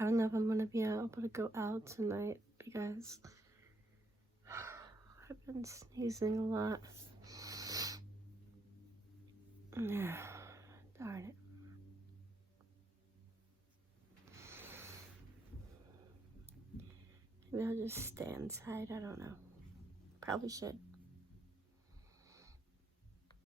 I don't know if I'm going to be able to go out tonight because I've been sneezing a lot. Yeah, darn it. Maybe I'll just stay inside. I don't know. Probably should.